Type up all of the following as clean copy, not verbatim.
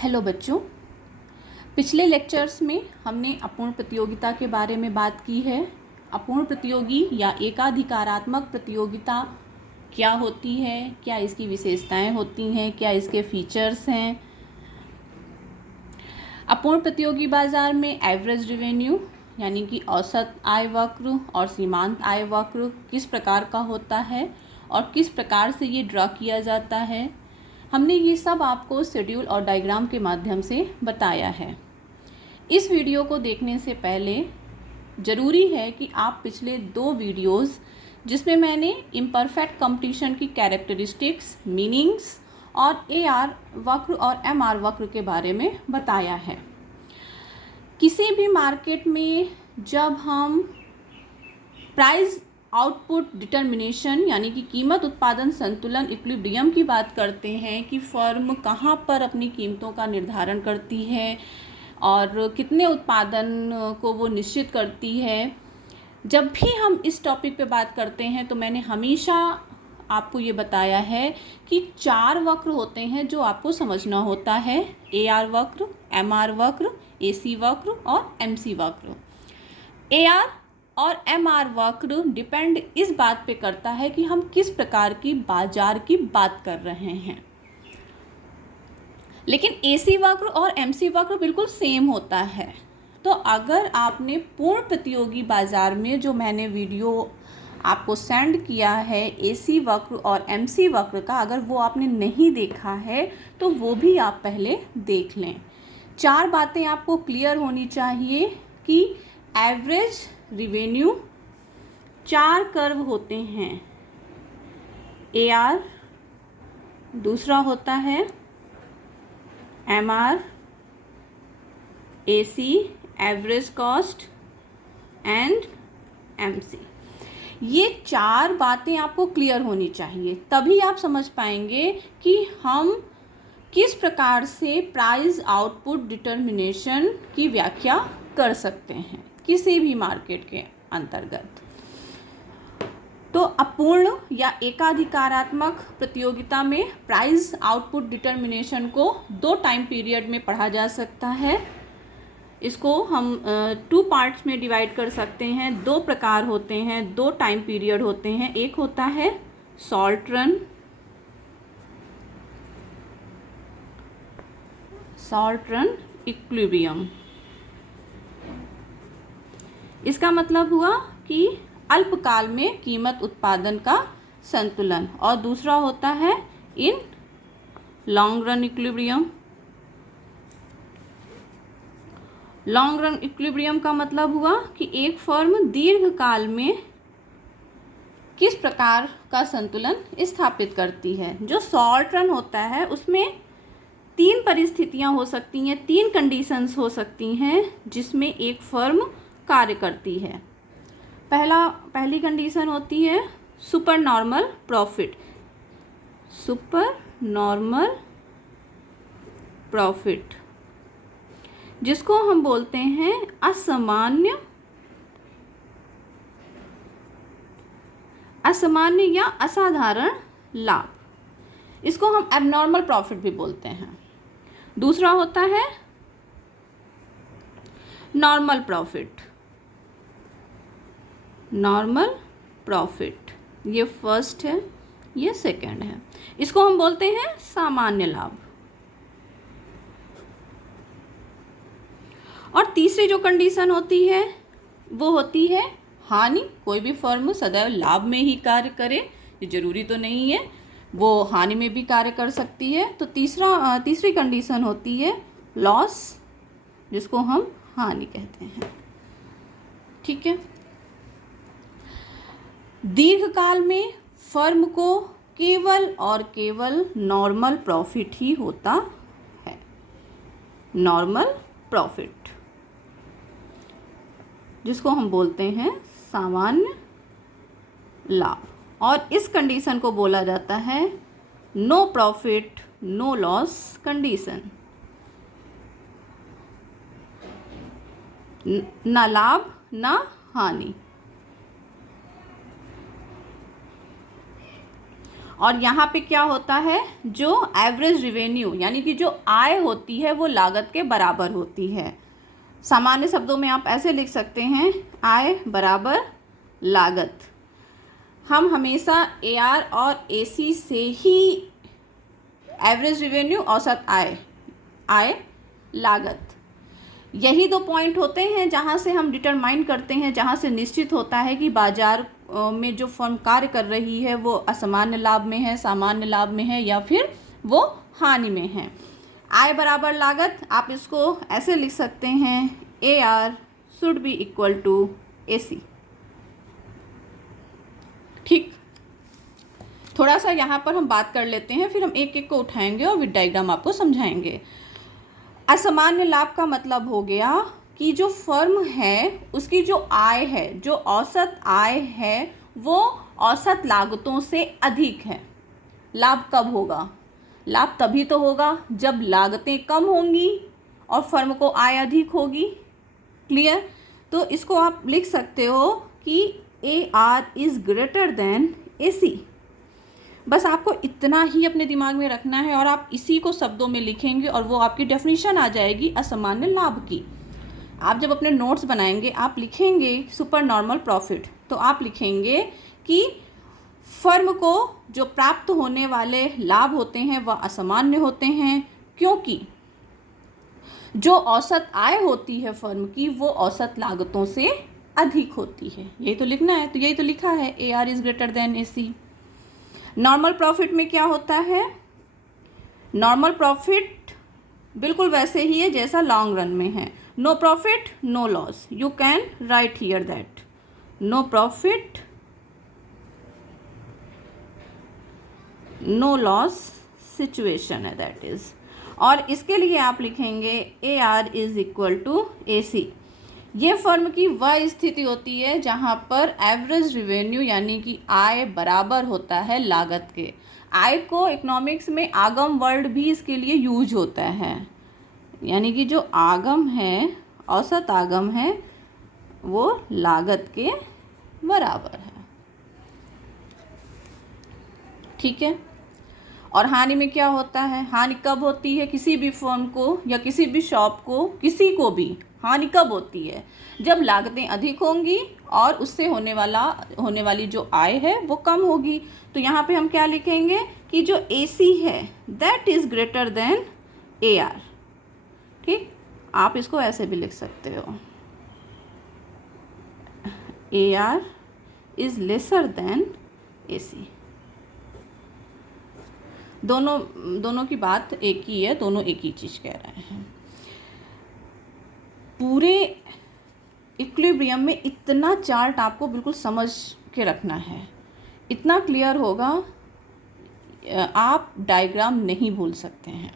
Hello बच्चों, पिछले lectures में हमने अपूर्ण प्रतियोगिता के बारे में बात की है। अपूर्ण प्रतियोगी या एकाधिकारात्मक प्रतियोगिता क्या होती है, क्या इसकी विशेषताएं होती हैं, क्या इसके फीचर्स हैं। अपूर्ण प्रतियोगी बाजार में एवरेज रेवेन्यू यानी कि औसत आय वक्र और सीमांत आय वक्र किस प्रकार का होता है और किस प्रकार से ये ड्रा किया जाता है, हमने ये सब आपको शेड्यूल और डायग्राम के माध्यम से बताया है। इस वीडियो को देखने से पहले ज़रूरी है कि आप पिछले 2 वीडियोस जिसमें मैंने इम्परफेक्ट कंपटीशन की कैरेक्टरिस्टिक्स, मीनिंग्स और एआर वक्र और एमआर वक्र के बारे में बताया है। किसी भी मार्केट में जब हम प्राइस आउटपुट डिटर्मिनेशन यानी कि कीमत उत्पादन संतुलन इक्विलिब्रियम की बात करते हैं कि फर्म कहाँ पर अपनी कीमतों का निर्धारण करती है और कितने उत्पादन को वो निश्चित करती है। जब भी हम इस टॉपिक पे बात करते हैं तो मैंने हमेशा आपको ये बताया है कि 4 वक्र होते हैं जो आपको समझना होता है: एआर वक्र, एमआर वक्र, एसी वक्र और एमसी वक्र। एआर और एमआर वक्र डिपेंड इस बात पे करता है कि हम किस प्रकार की बाजार की बात कर रहे हैं, लेकिन एसी वक्र और एमसी वक्र बिल्कुल सेम होता है। तो अगर आपने पूर्ण प्रतियोगी बाजार में जो मैंने वीडियो आपको सेंड किया है एसी वक्र और एमसी वक्र का, अगर वो आपने नहीं देखा है तो वो भी आप पहले देख लें। 4 बातें आपको क्लियर होनी चाहिए कि एवरेज रेवेन्यू 4 कर्व होते हैं। एआर, दूसरा होता है MR, AC average cost and MC. ये 4 बातें आपको क्लियर होनी चाहिए, तभी आप समझ पाएंगे कि हम किस प्रकार से प्राइस आउटपुट डिटर्मिनेशन की व्याख्या कर सकते हैं किसी भी मार्केट के अंतर्गत। तो अपूर्ण या एकाधिकारात्मक प्रतियोगिता में प्राइस आउटपुट डिटर्मिनेशन को 2 टाइम पीरियड में पढ़ा जा सकता है। इसको हम 2 पार्ट्स में डिवाइड कर सकते हैं। 2 प्रकार होते हैं, 2 टाइम पीरियड होते हैं। एक होता है शॉर्ट रन इक्विलिब्रियम। इसका मतलब हुआ कि अल्पकाल में कीमत उत्पादन का संतुलन। और दूसरा होता है in long run equilibrium. Long run equilibrium का मतलब हुआ कि एक फर्म दीर्घकाल में किस प्रकार का संतुलन स्थापित करती है। जो शॉर्ट रन होता है उसमें 3 परिस्थितियां हो सकती हैं, 3 कंडीशंस हो सकती हैं जिसमें एक फर्म कार्य करती है। पहली कंडीशन होती है super normal profit. Super normal profit जिसको हम बोलते हैं असामान्य या असाधारण लाभ। इसको हम एबनॉर्मल प्रॉफिट भी बोलते हैं। दूसरा होता है नॉर्मल प्रॉफिट। नॉर्मल प्रॉफिट ये फर्स्ट है, ये सेकंड है। इसको हम बोलते हैं सामान्य लाभ। और तीसरी जो कंडीशन होती है वो होती है हानि। कोई भी फर्म सदैव लाभ में ही कार्य करे ये जरूरी तो नहीं है, वो हानि में भी कार्य कर सकती है। तो तीसरी कंडीशन होती है लॉस, जिसको हम हानि कहते हैं। ठीक है। दीर्घकाल में फर्म को केवल और केवल नॉर्मल प्रॉफिट ही होता है। नॉर्मल प्रॉफिट जिसको हम बोलते हैं सामान्य लाभ। और इस कंडीशन को बोला जाता है no profit no loss condition. ना लाभ ना हानि। और यहाँ पे क्या होता है, जो एवरेज रिवेन्यू यानी कि जो आय होती है वो लागत के बराबर होती है। सामान्य शब्दों में आप ऐसे लिख सकते हैं, आय बराबर लागत। हम हमेशा AR और AC से ही एवरेज रिवेन्यू, औसत आय लागत, यही दो पॉइंट होते हैं जहां से हम डिटरमाइन करते हैं, जहां से निश्चित होता है कि बाजार में जो फर्म कार्य कर रही है वो असामान्य लाभ में है, सामान्य लाभ में है या फिर वो हानि में है। आय बराबर लागत, आप इसको ऐसे लिख सकते हैं, AR should be equal to AC। ठीक, थोड़ा सा यहाँ पर हम बात कर लेते हैं, फिर हम एक एक को उठाएंगे और विद डायग्राम आपको समझाएंगे। असामान्य लाभ का मतलब हो गया कि जो फर्म है उसकी जो आय है, जो औसत आय है वो औसत लागतों से अधिक है। लाभ कब होगा? लाभ तभी तो होगा जब लागतें कम होंगी और फर्म को आय अधिक होगी। क्लियर? तो इसको आप लिख सकते हो कि AR is greater than AC। बस आपको इतना ही अपने दिमाग में रखना है और आप इसी को शब्दों में लिखेंगे और वो आपकी डेफिनेशन आ जाएगी असामान्य लाभ की। आप जब अपने नोट्स बनाएंगे आप लिखेंगे सुपर नॉर्मल प्रॉफिट, तो आप लिखेंगे कि फर्म को जो प्राप्त होने वाले लाभ होते हैं वह असामान्य होते हैं, क्योंकि जो औसत आय होती है फर्म की वो औसत लागतों से अधिक होती है। यही तो लिखना है, तो यही तो लिखा है, AR is greater than AC। Normal profit में क्या होता है? नॉर्मल प्रॉफिट बिल्कुल वैसे ही है जैसा लॉन्ग रन में है, no profit no loss. You can write here that no profit no loss situation है, दैट इज। और इसके लिए आप लिखेंगे AR is equal to AC। ये फर्म की वह स्थिति होती है जहाँ पर एवरेज रिवेन्यू यानी कि आय बराबर होता है लागत के। आय को इकोनॉमिक्स में आगम वर्ड भी इसके लिए यूज होता है, यानी कि जो आगम है, औसत आगम है, वो लागत के बराबर है। ठीक है? और हानि में क्या होता है? हानि कब होती है किसी भी फर्म को या किसी भी शॉप को, किसी को भी हानि कब होती है? जब लागतें अधिक होंगी और उससे होने वाली जो आय है वो कम होगी। तो यहाँ पे हम क्या लिखेंगे कि जो AC है that is greater than AR। ठीक, आप इसको ऐसे भी लिख सकते हो, AR is lesser than AC। दोनों की बात एक ही है, दोनों एक ही चीज़ कह रहे हैं। पूरे इक्विलिब्रियम में इतना चार्ट आपको बिल्कुल समझ के रखना है, इतना क्लियर होगा, आप डायग्राम नहीं भूल सकते हैं।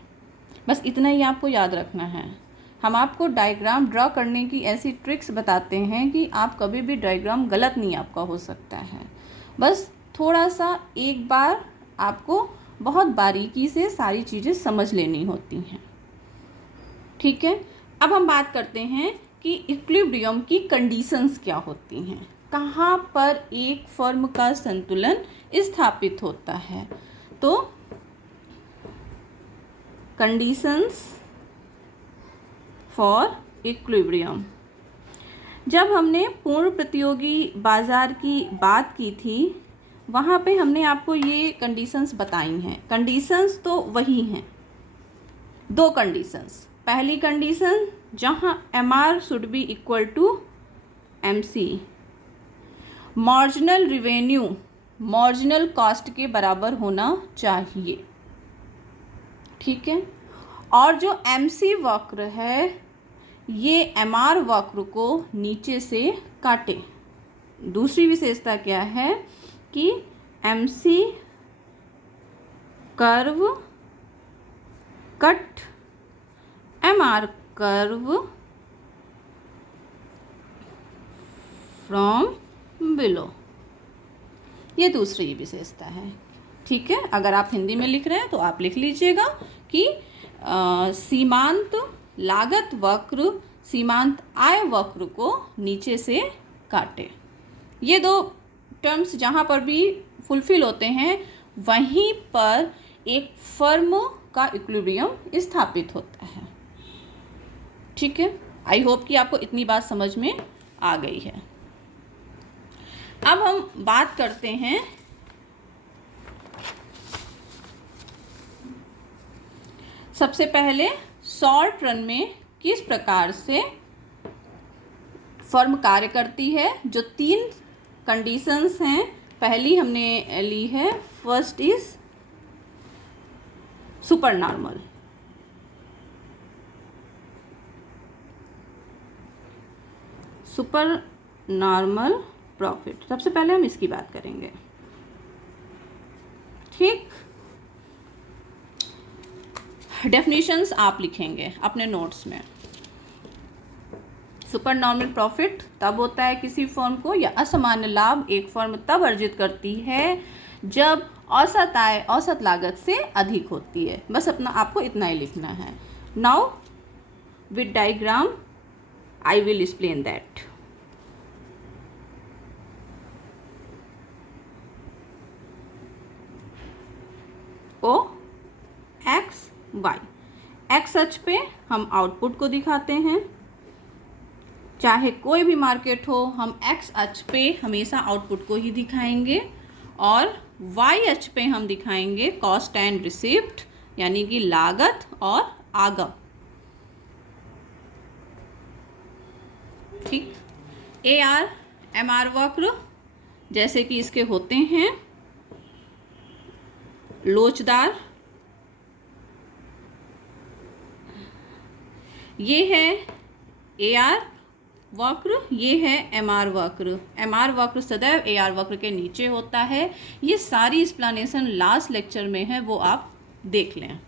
बस इतना ही आपको याद रखना है। हम आपको डायग्राम ड्रॉ करने की ऐसी ट्रिक्स बताते हैं कि आप कभी भी डायग्राम गलत नहीं आपका हो सकता है। बस थोड़ा सा एक बार आपको बहुत बारीकी से सारी चीज़ें समझ लेनी होती हैं। ठीक है? अब हम बात करते हैं कि इक्विलिब्रियम की कंडीशंस क्या होती हैं, कहाँ पर एक फर्म का संतुलन स्थापित होता है। तो कंडीशंस फॉर इक्विलिब्रियम, जब हमने पूर्ण प्रतियोगी बाजार की बात की थी वहाँ पे हमने आपको ये कंडीशंस बताई हैं। कंडीशंस तो वही हैं, दो कंडीशंस। पहली कंडीशन जहाँ MR should be equal to MC, marginal revenue marginal cost के बराबर होना चाहिए। ठीक है? और जो MC वक्र है ये MR वक्र को नीचे से काटे। दूसरी विशेषता क्या है कि MC curve cut MR curve from below, ये दूसरी विशेषता है। ठीक है? अगर आप हिंदी में लिख रहे हैं तो आप लिख लीजिएगा कि सीमांत लागत वक्र सीमांत आय वक्र को नीचे से काटे। ये दो टर्म्स जहाँ पर भी फुलफिल होते हैं वहीं पर एक फर्म का इक्विलिब्रियम स्थापित होता है। ठीक है, आई होप कि आपको इतनी बात समझ में आ गई है। अब हम बात करते हैं सबसे पहले शॉर्ट रन में किस प्रकार से फर्म कार्य करती है। जो 3 कंडीशंस हैं, पहली हमने ली है, first is super normal. Super normal profit, सबसे पहले हम इसकी बात करेंगे। ठीक, डेफिनेशंस आप लिखेंगे अपने नोट्स में। सुपर नॉर्मल प्रॉफिट तब होता है किसी फर्म को, या असामान्य लाभ एक फर्म तब अर्जित करती है जब औसत आय औसत लागत से अधिक होती है। बस आपको इतना ही लिखना है। Now with diagram I will explain that. O X Y, X अक्ष पे हम आउटपुट को दिखाते हैं, चाहे कोई भी मार्केट हो हम एक्स अक्ष पे हमेशा आउटपुट को ही दिखाएंगे, और वाई अक्ष पे हम दिखाएंगे कॉस्ट एंड रिसिप्ट, यानी कि लागत और आगम। ठीक, ए आर एम आर वक्र जैसे कि इसके होते हैं लोचदार, ये है ए आर वक्र, ये है एम आर वक्र। एम आर वक्र सदैव ए आर वक्र के नीचे होता है। ये सारी एक्सप्लेनेशन लास्ट लेक्चर में है, वो आप देख लें,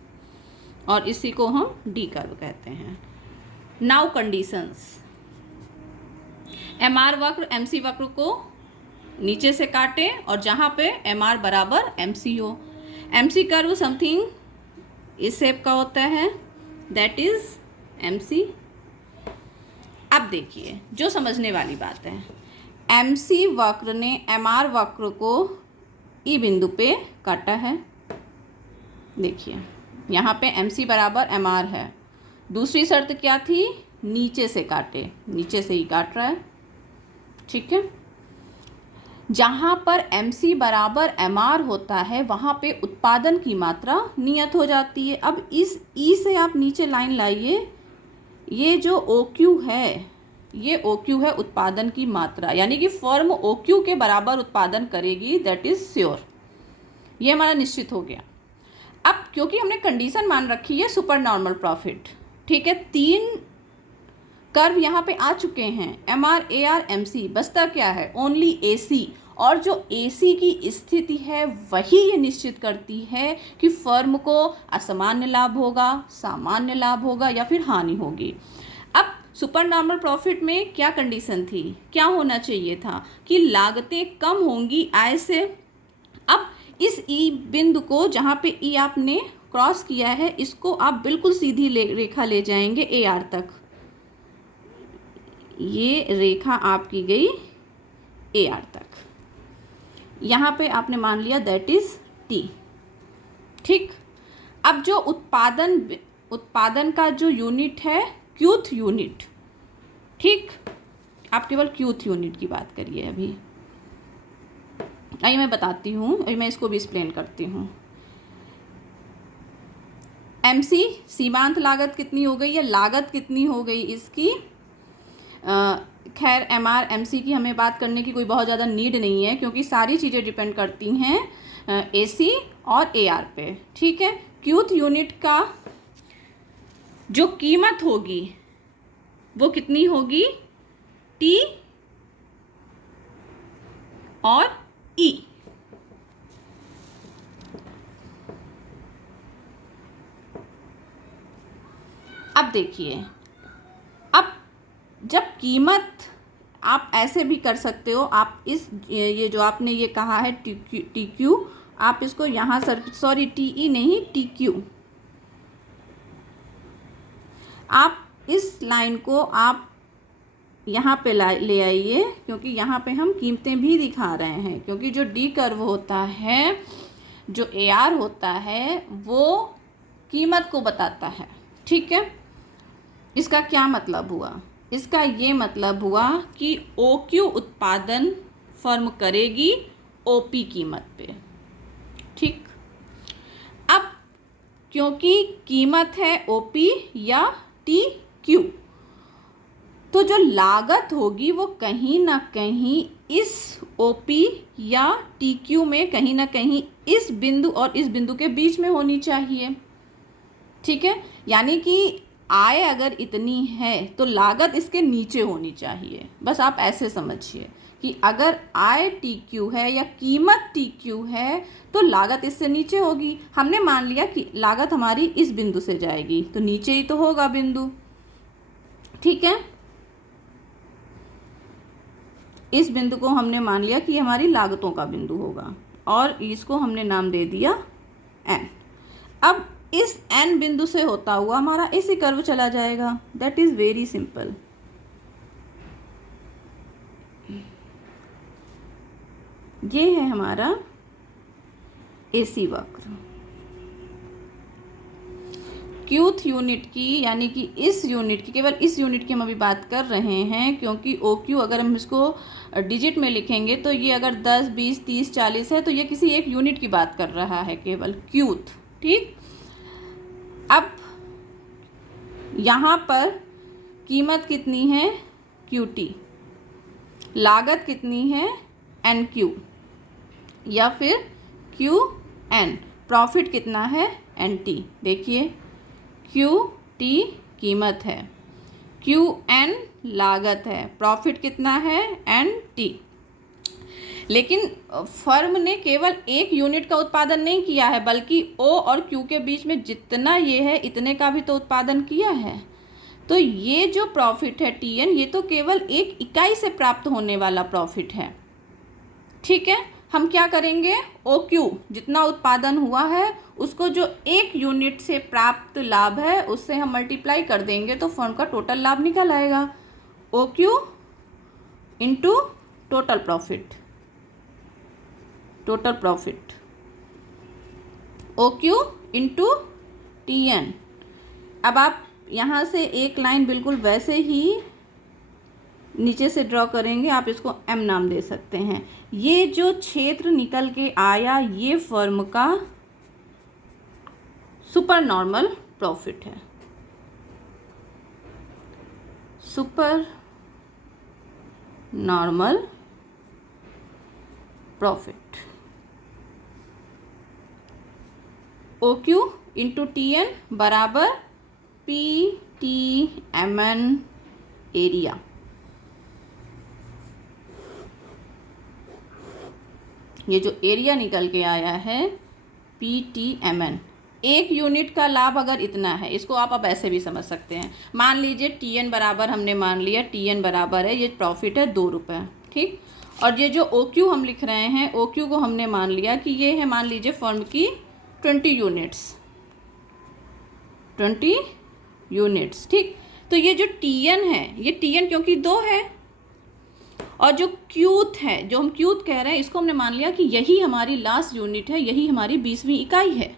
और इसी को हम डी कर्व कहते हैं। नाउ कंडीशंस, एम आर वक्र एम सी वक्र को नीचे से काटे और जहाँ पे एम आर बराबर एम सी हो। एम सी कर्व समथिंग इस शेप का होता है, दैट इज एम सी। अब देखिए जो समझने वाली बात है, एम सी वक्र ने एम आर वक्र को ई बिंदु पे काटा है। देखिए यहाँ पे एम सी बराबर एम आर है। दूसरी शर्त क्या थी, नीचे से काटे, नीचे से ही काट रहा है। ठीक है, जहाँ पर एम सी बराबर एम आर होता है वहाँ पे उत्पादन की मात्रा नियत हो जाती है। अब इस ई से आप नीचे लाइन लाइए, ये जो ओ क्यू है, ये ओ क्यू है उत्पादन की मात्रा, यानी कि फर्म ओ क्यू के बराबर उत्पादन करेगी, दैट इज श्योर, ये हमारा निश्चित हो गया। अब क्योंकि हमने कंडीशन मान रखी है सुपर नॉर्मल प्रॉफिट, ठीक है, 3 कर्व यहाँ पे आ चुके हैं, M R A R M C, बचता क्या है, ओनली ए सी। और जो ए सी की स्थिति है वही ये निश्चित करती है कि फर्म को असामान्य लाभ होगा, सामान्य लाभ होगा या फिर हानि होगी। अब सुपर नॉर्मल प्रॉफिट में क्या कंडीशन थी, क्या होना चाहिए था कि लागतें कम होंगी आय से। अब इस ई बिंदु को, जहाँ पे ई आपने क्रॉस किया है, इसको आप बिल्कुल सीधी रेखा ले जाएंगे ए आर तक। ये रेखा आपकी गई ए आर तक, यहाँ पे आपने मान लिया दैट इज टी। ठीक, अब जो उत्पादन का जो यूनिट है क्यूथ यूनिट, ठीक, आप केवल क्यूथ यूनिट की बात करिए। अभी आइए मैं बताती हूँ, अभी मैं इसको भी एक्सप्लेन करती हूँ। एमसी सीमांत लागत कितनी हो गई, या लागत कितनी हो गई इसकी, खैर एम आर एम सी की हमें बात करने की कोई बहुत ज़्यादा नीड नहीं है, क्योंकि सारी चीज़ें डिपेंड करती हैं ए सी और ए आर पे। ठीक है, क्यूथ यूनिट का जो कीमत होगी वो कितनी होगी, टी और ई। अब देखिए, अब जब कीमत, आप ऐसे भी कर सकते हो, आप इस ये जो आपने ये कहा है टी क्यू, आप इसको यहाँ सॉरी टी ई नहीं, टी क्यू, आप इस लाइन को आप यहाँ पे ले आइए, क्योंकि यहाँ पे हम कीमतें भी दिखा रहे हैं, क्योंकि जो डी कर्व होता है जो AR होता है वो कीमत को बताता है। ठीक है, इसका क्या मतलब हुआ? इसका ये मतलब हुआ कि OQ उत्पादन फर्म करेगी OP कीमत पे। ठीक, अब क्योंकि कीमत है OP या TQ, तो जो लागत होगी वो कहीं ना कहीं इस OP या TQ में कहीं ना कहीं इस बिंदु और इस बिंदु के बीच में होनी चाहिए। ठीक है, यानी कि आय अगर इतनी है तो लागत इसके नीचे होनी चाहिए। बस आप ऐसे समझिए कि अगर आय TQ है या कीमत TQ है तो लागत इससे नीचे होगी। हमने मान लिया कि लागत हमारी इस बिंदु से जाएगी तो नीचे ही तो होगा बिंदु। ठीक है, इस बिंदु को हमने मान लिया कि हमारी लागतों का बिंदु होगा और इसको हमने नाम दे दिया N। अब इस N बिंदु से होता हुआ हमारा ऐसे कर्व चला जाएगा। That is very simple. ये है हमारा AC वक्र। क्यूथ यूनिट की, यानी कि इस यूनिट की, केवल इस यूनिट की हम अभी बात कर रहे हैं, क्योंकि OQ अगर हम इसको डिजिट में लिखेंगे तो ये अगर 10, 20, 30, 40 है तो ये किसी एक यूनिट की बात कर रहा है, केवल क्यूथ। ठीक, अब यहाँ पर कीमत कितनी है QT, लागत कितनी है NQ या फिर QN, प्रॉफिट कितना है NT। देखिए QT कीमत है, QN लागत है, प्रॉफिट कितना है NT। लेकिन फर्म ने केवल एक यूनिट का उत्पादन नहीं किया है, बल्कि O और Q के बीच में जितना ये है इतने का भी तो उत्पादन किया है। तो ये जो प्रॉफिट है TN, ये तो केवल एक इकाई से प्राप्त होने वाला प्रॉफिट है। ठीक है, हम क्या करेंगे, OQ जितना उत्पादन हुआ है उसको जो एक यूनिट से प्राप्त लाभ है उससे हम मल्टीप्लाई कर देंगे तो फर्म का टोटल लाभ निकल आएगा। OQ into total profit, total profit OQ into TN। अब आप यहाँ से एक लाइन बिल्कुल वैसे ही नीचे से ड्रॉ करेंगे, आप इसको M नाम दे सकते हैं। ये जो क्षेत्र निकल के आया ये फर्म का सुपर नॉर्मल प्रॉफिट है, super normal profit. OQ into TN बराबर PTMN एरिया। ये जो एरिया निकल के आया है PTMN, एक यूनिट का लाभ अगर इतना है, इसको आप अब ऐसे भी समझ सकते हैं। मान लीजिए TN बराबर, हमने मान लिया TN बराबर है, ये प्रॉफिट है 2 रुपये। ठीक, और ये जो OQ हम लिख रहे हैं, OQ को हमने मान लिया कि ये है, मान लीजिए फर्म की 20 यूनिट्स, 20 यूनिट्स। ठीक, तो ये जो TN है, ये TN क्योंकि 2 है, और जो क्यूथ है, जो हम क्यूथ कह रहे हैं, इसको हमने मान लिया कि यही हमारी लास्ट यूनिट है, यही हमारी 20वीं इकाई है।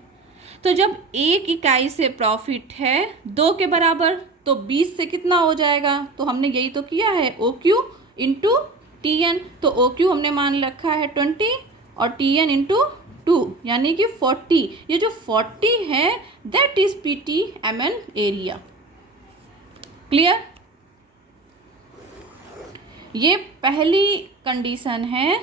तो जब एक इकाई से प्रॉफिट है 2 के बराबर तो 20 से कितना हो जाएगा, तो हमने यही तो किया है, OQ इंटू TN। तो OQ हमने मान रखा है 20 और TN इंटू 2 यानी कि 40। ये जो 40 है that is PTMN area. Clear? ये पहली कंडीशन है,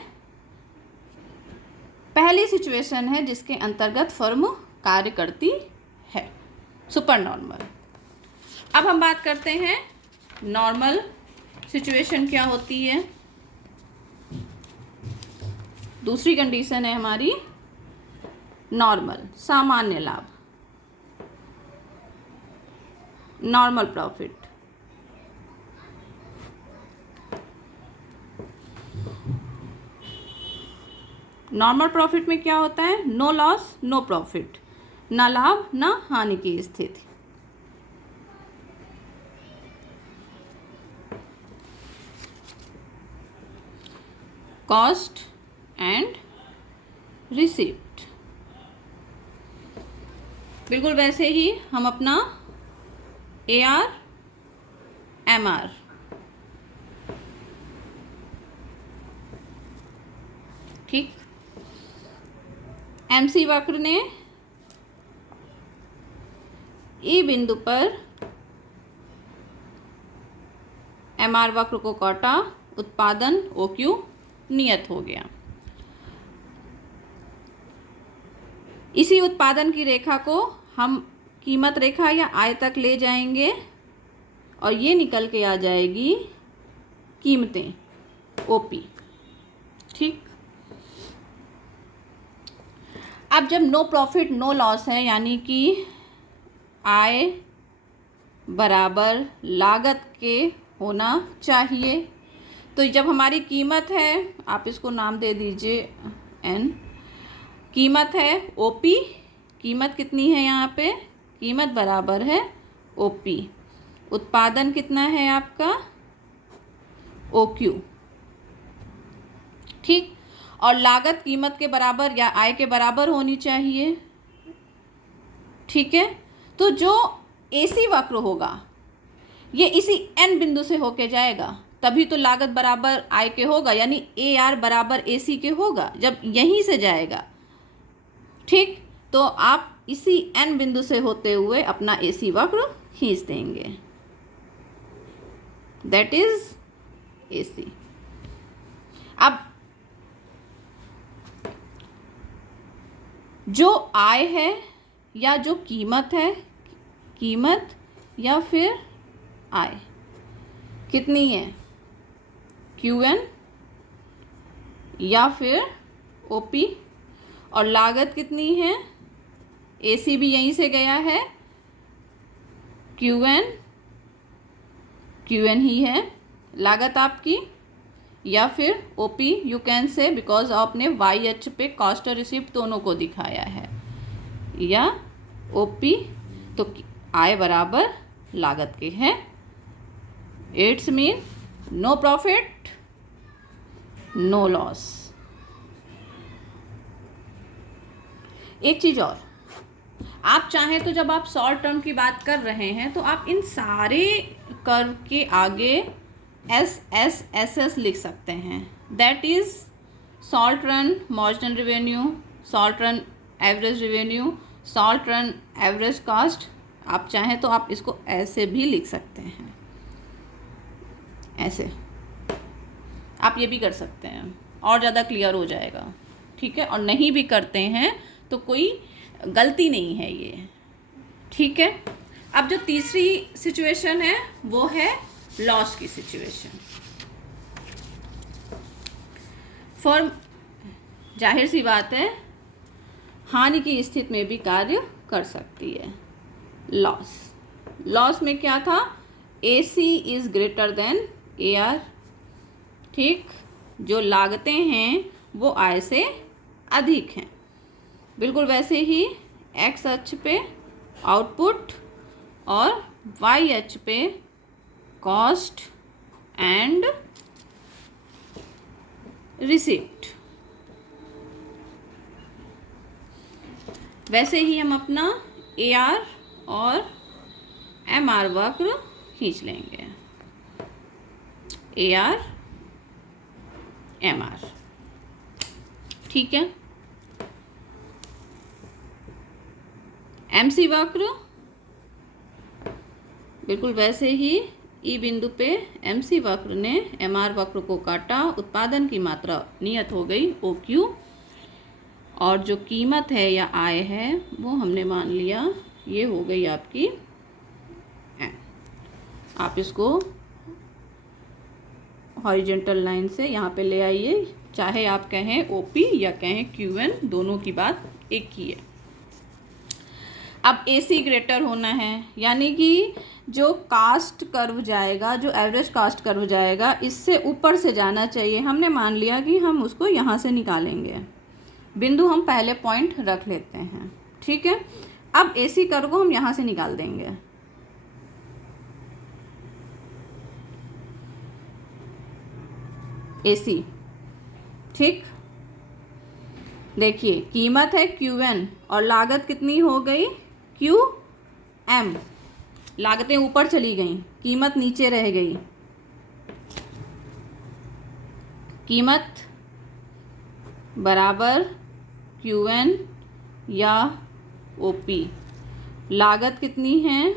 पहली सिचुएशन है जिसके अंतर्गत फर्म कार्य करती है, सुपर नॉर्मल। अब हम बात करते हैं नॉर्मल सिचुएशन क्या होती है। दूसरी कंडीशन है हमारी नॉर्मल, सामान्य लाभ, नॉर्मल प्रॉफिट। नॉर्मल प्रॉफिट में क्या होता है, नो लॉस नो प्रॉफिट, ना लाभ ना हानि की स्थिति। Cost and receipt. बिल्कुल वैसे ही हम अपना AR MR, ठीक, MC वक्र ने E बिंदु पर MR वक्र को काटा, उत्पादन OQ नियत हो गया। इसी उत्पादन की रेखा को हम कीमत रेखा या आय तक ले जाएंगे और ये निकल के आ जाएगी कीमतें OP, ठीक। अब जब नो प्रॉफिट नो लॉस है, यानी कि आय बराबर लागत के होना चाहिए, तो जब हमारी कीमत है, आप इसको नाम दे दीजिए N, कीमत है OP, कीमत कितनी है यहाँ पे, कीमत बराबर है OP, उत्पादन कितना है आपका OQ, ठीक, और लागत कीमत के बराबर या आय के बराबर होनी चाहिए, ठीक है। तो जो AC वक्र होगा ये इसी N बिंदु से होके जाएगा, तभी तो लागत बराबर आय के होगा, यानी AR बराबर AC के होगा जब यहीं से जाएगा, ठीक। तो आप इसी N बिंदु से होते हुए अपना AC वक्र खींच देंगे, दैट इज AC। अब जो आय है या जो कीमत है, कीमत या फिर आय कितनी है, QN या फिर OP, और लागत कितनी है, AC भी यहीं से गया है, QN ही है लागत आपकी, या फिर OP you can say, because आपने YH पे कॉस्ट और रिसिप्ट दोनों को दिखाया है, या OP, तो आय बराबर लागत के है, it's mean no profit no loss. एक चीज़ और, आप चाहें तो जब आप शॉर्ट टर्म की बात कर रहे हैं तो आप इन सारे कर्व के आगे SS लिख सकते हैं, that is short run marginal revenue, short run average revenue, short run average cost. आप चाहें तो आप इसको ऐसे भी लिख सकते हैं, ऐसे आप ये भी कर सकते हैं, और ज़्यादा क्लियर हो जाएगा, ठीक है। और नहीं भी करते हैं तो कोई गलती नहीं है ये, ठीक है। अब जो तीसरी सिचुएशन है वो है लॉस की सिचुएशन। फर्म जाहिर सी बात है हानि की स्थिति में भी कार्य कर सकती है। लॉस में क्या था, AC is greater than AR, ठीक, जो लागतें हैं वो आय से अधिक हैं। बिल्कुल वैसे ही X अक्ष पे आउटपुट और Y अक्ष पे कॉस्ट एंड रिसिप्ट। वैसे ही हम अपना AR और MR वक्र खींच लेंगे, AR MR, ठीक है। MC वक्र बिल्कुल वैसे ही E बिंदु पे MC वक्र ने MR वक्र को काटा, उत्पादन की मात्रा नियत हो गई OQ, और जो कीमत है या आय है वो हमने मान लिया ये हो गई आपकी N। आप इसको हॉरिजेंटल लाइन से यहाँ पे ले आइए, चाहे आप कहें OP या कहें QN, दोनों की बात एक ही है। अब AC ग्रेटर होना है, यानी कि जो कास्ट कर्व जाएगा, जो एवरेज कास्ट कर्व जाएगा, इससे ऊपर से जाना चाहिए। हमने मान लिया कि हम उसको यहाँ से निकालेंगे, बिंदु हम पहले पॉइंट रख लेते हैं, ठीक है। अब AC कर्व को हम यहाँ से निकाल देंगे, AC, ठीक। देखिए कीमत है QN और लागत कितनी हो गई क्यू एम। लागतें ऊपर चली गई, कीमत नीचे रह गई। कीमत बराबर क्यू एन या ओ पी। लागत कितनी है?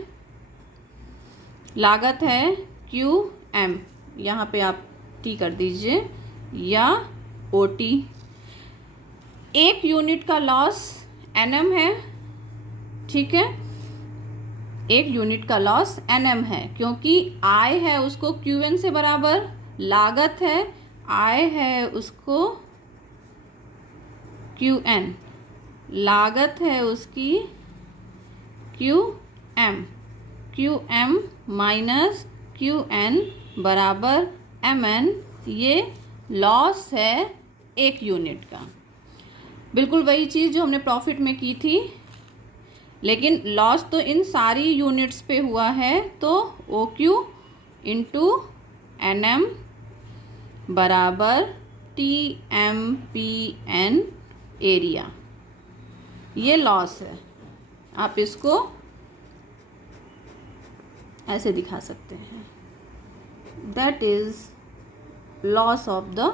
लागत है क्यू एम, यहाँ पे आप टी कर दीजिए, या ओ टी। एक यूनिट का लॉस एनएम है, ठीक है, एक यूनिट का लॉस एनएम है, क्योंकि आय है उसको क्यू एन से बराबर, लागत है आय है उसको क्यू एन, लागत है उसकी Q M minus Q N बराबर एम एन। ये लॉस है एक यूनिट का। बिल्कुल वही चीज़ जो हमने प्रॉफिट में की थी, लेकिन लॉस तो इन सारी यूनिट्स पे हुआ है, तो O Q into N M बराबर T M P N area. ये लॉस है। आप इसको ऐसे दिखा सकते हैं, that is loss of the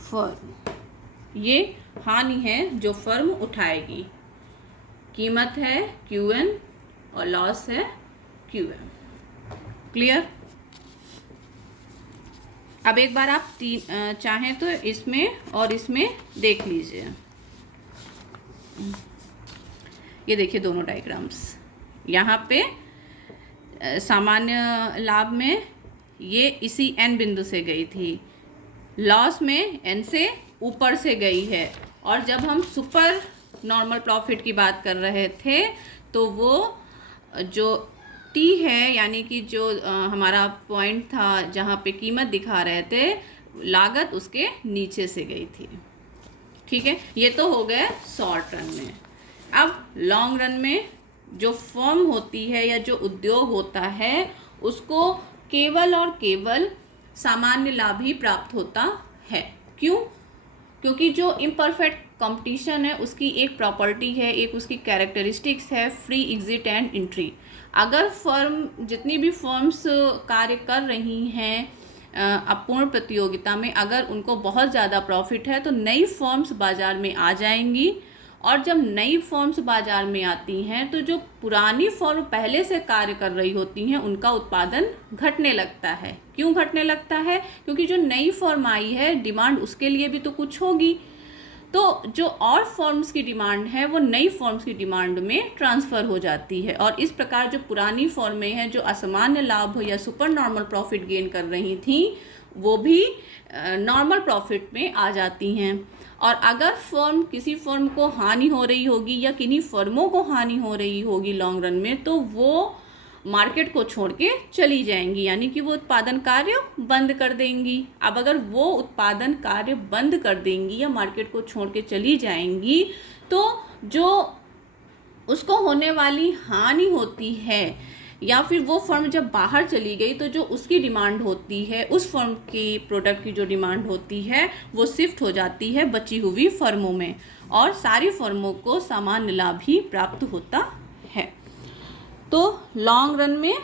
firm. ये हानि है जो फर्म उठाएगी। कीमत है क्यू एन और लॉस है क्यू एम। क्लियर? अब एक बार आप चाहें तो इसमें और इसमें देख लीजिए। ये देखिए दोनों डायग्राम्स। यहाँ पे सामान्य लाभ में ये इसी एन बिंदु से गई थी, लॉस में एन से ऊपर से गई है। और जब हम सुपर नॉर्मल प्रॉफिट की बात कर रहे थे तो वो जो टी है, यानी कि जो हमारा पॉइंट था जहाँ पे कीमत दिखा रहे थे, लागत उसके नीचे से गई थी। ठीक है, ये तो हो गया शॉर्ट रन में। अब लॉन्ग रन में जो फर्म होती है या जो उद्योग होता है उसको केवल और केवल सामान्य लाभ ही प्राप्त होता है। क्यों? क्योंकि जो इम्परफेक्ट कंपटीशन है उसकी एक प्रॉपर्टी है, एक उसकी कैरेक्टरिस्टिक्स है, फ्री एग्जिट एंड एंट्री। अगर फर्म, जितनी भी फर्म्स कार्य कर रही हैं अपूर्ण प्रतियोगिता में, अगर उनको बहुत ज़्यादा प्रॉफिट है तो नई फर्म्स बाज़ार में आ जाएंगी। और जब नई फर्म्स बाज़ार में आती हैं तो जो पुरानी फर्म पहले से कार्य कर रही होती हैं उनका उत्पादन घटने लगता है। क्यों घटने लगता है? क्योंकि जो नई फर्म आई है डिमांड उसके लिए भी तो कुछ होगी, तो जो और फर्म्स की डिमांड है वो नई फर्म्स की डिमांड में ट्रांसफ़र हो जाती है। और इस प्रकार जो पुरानी फर्में हैं जो असामान्य लाभ या सुपर नॉर्मल प्रॉफिट गेन कर रही थी वो भी नॉर्मल प्रॉफिट में आ जाती हैं। और अगर किसी फर्म को हानि हो रही होगी या किन्हीं फर्मों को हानि हो रही होगी लॉन्ग रन में, तो वो मार्केट को छोड़ के चली जाएंगी, यानी कि वो उत्पादन कार्य बंद कर देंगी। अब अगर वो उत्पादन कार्य बंद कर देंगी या मार्केट को छोड़ के चली जाएंगी तो जो उसको होने वाली हानि होती है, या फिर वो फर्म जब बाहर चली गई तो जो उसकी डिमांड होती है, उस फर्म की प्रोडक्ट की जो डिमांड होती है वो शिफ्ट हो जाती है बची हुई फर्मों में, और सारी फर्मों को सामान्य लाभ ही प्राप्त होता है। तो लॉन्ग रन में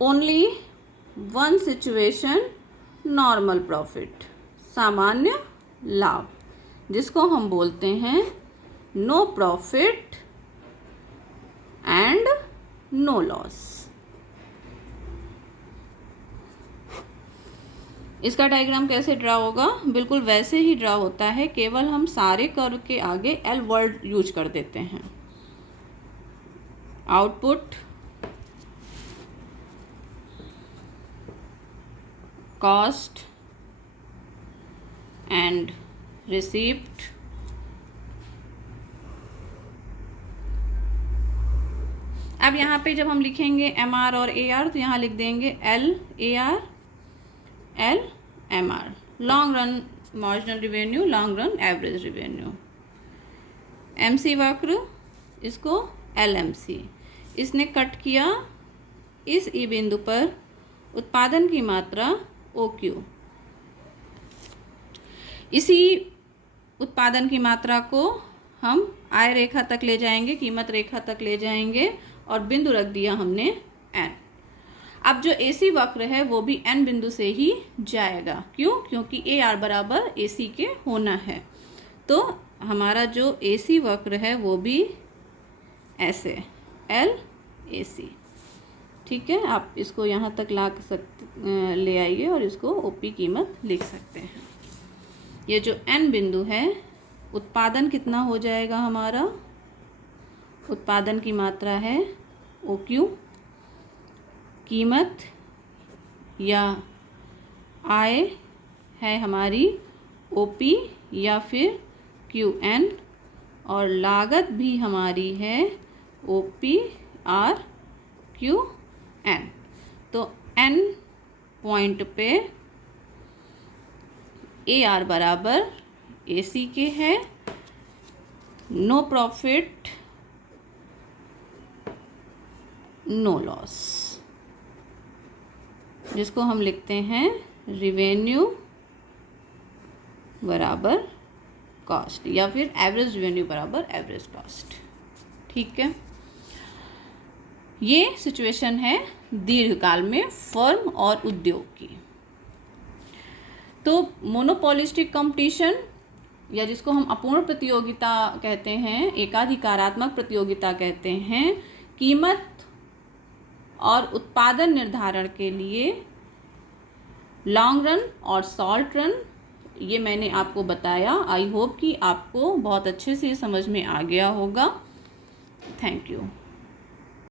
only one situation normal profit, सामान्य लाभ, जिसको हम बोलते हैं no profit and no loss. इसका डायग्राम कैसे ड्रा होगा? बिल्कुल वैसे ही ड्रा होता है, केवल हम सारे कर्व के आगे एल वर्ड यूज कर देते हैं। आउटपुट, कॉस्ट एंड रिसीप्ट, अब यहाँ पे जब हम लिखेंगे एम आर और ए आर तो यहाँ लिख देंगे L A R, L M R. Long run marginal revenue, long run average revenue. M C वक्र, इसको एल एम सी। इसने कट किया इस ई बिंदु पर उत्पादन की मात्रा ओ क्यू। इसी उत्पादन की मात्रा को हम आय रेखा तक ले जाएंगे, कीमत रेखा तक ले जाएंगे और बिंदु रख दिया हमने एन। अब जो AC वक्र है वो भी N बिंदु से ही जाएगा। क्यों? क्योंकि AR बराबर AC के होना है। तो हमारा जो AC वक्र है वो भी ऐसे LAC, ठीक है। आप इसको यहाँ तक ले आइए और इसको OP कीमत लिख सकते हैं। ये जो N बिंदु है, उत्पादन कितना हो जाएगा हमारा? उत्पादन की मात्रा है OQ, कीमत या आय है हमारी OP या फिर QN, और लागत भी हमारी है OPRQN। तो N पॉइंट पे AR बराबर AC के है। नो प्रॉफिट नो लॉस, जिसको हम लिखते हैं रिवेन्यू बराबर कॉस्ट या फिर एवरेज रिवेन्यू बराबर एवरेज कॉस्ट, ठीक है। ये सिचुएशन है दीर्घकाल में फर्म और उद्योग की। तो मोनोपोलिस्टिक कंपटीशन या जिसको हम अपूर्ण प्रतियोगिता कहते हैं, एकाधिकारात्मक प्रतियोगिता कहते हैं, कीमत और उत्पादन निर्धारण के लिए लॉन्ग रन और शॉर्ट रन, ये मैंने आपको बताया। आई होप कि आपको बहुत अच्छे से समझ में आ गया होगा। Thank you.